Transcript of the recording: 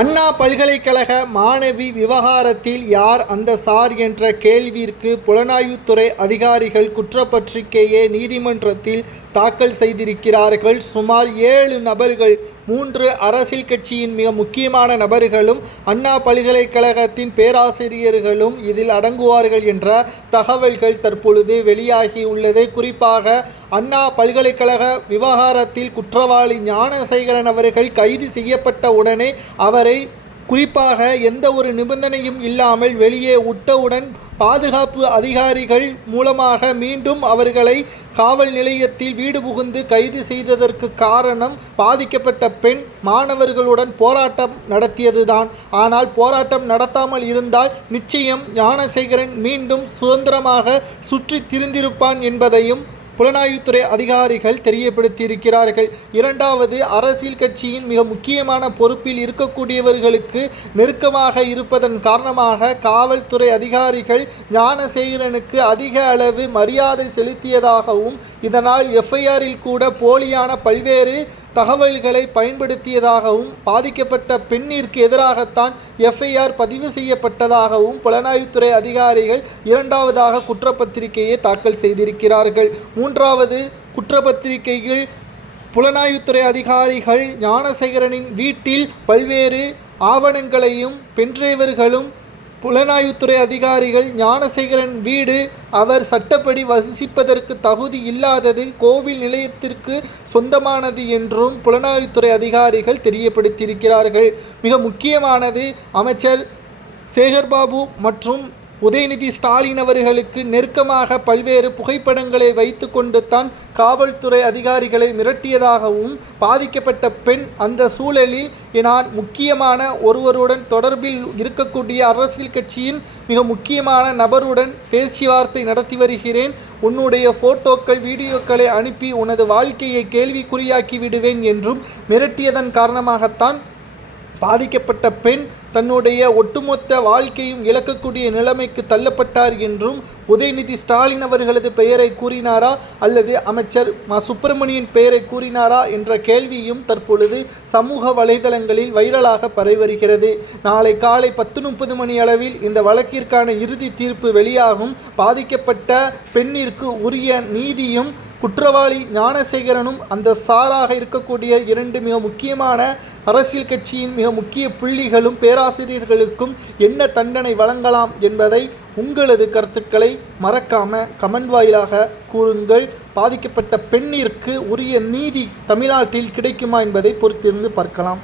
அண்ணா பல்கலைக்கழக மாணவி விவகாரத்தில் யார் அந்த சார் என்ற கேள்விற்கு புலனாய்வுத்துறை அதிகாரிகள் குற்றப்பத்திரிகையை நீதிமன்றத்தில் தாக்கல் செய்திருக்கிறார்கள். சுமார் 7 நபர்கள், 3 அரசியல் கட்சியின் மிக முக்கியமான நபர்களும் அண்ணா பல்கலைக்கழகத்தின் பேராசிரியர்களும் இதில் அடங்குவார்கள் என்ற தகவல்கள் தற்பொழுது வெளியாகியுள்ளது. குறிப்பாக அண்ணா பல்கலைக்கழக விவகாரத்தில் குற்றவாளி ஞானசேகரன் அவர்கள் கைது செய்யப்பட்ட உடனே அவரை குறிப்பாக எந்த ஒரு நிபந்தனையும் இல்லாமல் வெளியே விட்டவுடன் பாதுகாப்பு அதிகாரிகள் மூலமாக மீண்டும் அவர்களை காவல் நிலையத்தில் வீடு புகுந்து கைது செய்ததற்கு காரணம் பாதிக்கப்பட்ட பெண் மாணவர்களுடன் போராட்டம் நடத்தியதுதான். ஆனால் போராட்டம் நடத்தாமல் இருந்தால் நிச்சயம் ஞானசேகரன் மீண்டும் சுதந்திரமாக சுற்றி திரிந்திருப்பான் என்பதையும் புலனாய்வுத்துறை அதிகாரிகள் தெரியப்படுத்தியிருக்கிறார்கள். இரண்டாவது, அரசியல் கட்சியின் மிக முக்கியமான பொறுப்பில் இருக்கக்கூடியவர்களுக்கு நெருக்கமாக இருப்பதன் காரணமாக காவல்துறை அதிகாரிகள் ஞானசேகரனுக்கு அதிக அளவு மரியாதை செலுத்தியதாகவும் இதனால் எஃப்ஐஆரில் கூட போலியான பல்வேறு தகவல்களை பயன்படுத்தியதாகவும் பாதிக்கப்பட்ட பெண்ணிற்கு எதிராகத்தான் எஃப்ஐஆர் பதிவு செய்யப்பட்டதாகவும் புலனாய்வுத்துறை அதிகாரிகள் இரண்டாவதாக குற்றப்பத்திரிகையை தாக்கல் செய்திருக்கிறார்கள். மூன்றாவது குற்றப்பத்திரிகையில் புலனாய்வுத்துறை அதிகாரிகள் ஞானசேகரனின் வீட்டில் பல்வேறு ஆவணங்களையும் பென்டிரைவர்களும் புலனாய்வுத்துறை அதிகாரிகள் ஞானசேகரன் வீடு அவர் சட்டப்படி வசிப்பதற்கு தகுதி இல்லாதது, கோவில் நிலையத்திற்கு சொந்தமானது என்றும் புலனாய்வுத்துறை அதிகாரிகள் தெரியப்படுத்தியிருக்கிறார்கள். மிக முக்கியமானது, அமைச்சர் சேகர்பாபு மற்றும் உதயநிதி ஸ்டாலின் அவர்களுக்கு நெருக்கமாக பல்வேறு புகைப்படங்களை வைத்து கொண்டு தான் காவல்துறை அதிகாரிகளை மிரட்டியதாகவும் பாதிக்கப்பட்ட பெண் அந்த சூழலில் நான் முக்கியமான ஒருவருடன் தொடர்பில் இருக்கக்கூடிய அரசியல் கட்சியின் மிக முக்கியமான நபருடன் பேச்சுவார்த்தை நடத்தி வருகிறேன், உன்னுடைய போட்டோக்கள் வீடியோக்களை அனுப்பி உனது வாழ்க்கையை கேள்விக்குறியாக்கி விடுவேன் என்றும் மிரட்டியதன் காரணமாகத்தான் பாதிக்கப்பட்ட பெண் தன்னுடைய ஒட்டுமொத்த வாழ்க்கையும் இழக்கக்கூடிய நிலைமைக்கு தள்ளப்பட்டார் என்றும் உதயநிதி ஸ்டாலின் அவர்களது பெயரை கூறினாரா அல்லது அமைச்சர் சுப்பிரமணியன் பெயரை கூறினாரா என்ற கேள்வியும் தற்பொழுது சமூக வலைதளங்களில் வைரலாக பரவி வருகிறது. நாளை காலை 10:30 மணி அளவில் இந்த வழக்கிற்கான இறுதி தீர்ப்பு வெளியாகும். பாதிக்கப்பட்ட பெண்ணிற்கு உரிய நீதியும் குற்றவாளி ஞானசேகரனும் அந்த சாராக இருக்கக்கூடிய 2 மிக முக்கியமான அரசியல் கட்சியின் மிக முக்கிய புள்ளிகளும் பேராசிரியர்களுக்கும் என்ன தண்டனை வழங்கலாம் என்பதை உங்களது கருத்துக்களை மறக்காம கமெண்ட் வாயிலாக கூறுங்கள். பாதிக்கப்பட்ட பெண்ணிற்கு உரிய நீதி தமிழ்நாட்டில் கிடைக்குமா என்பதை பொறுத்திருந்து பார்க்கலாம்.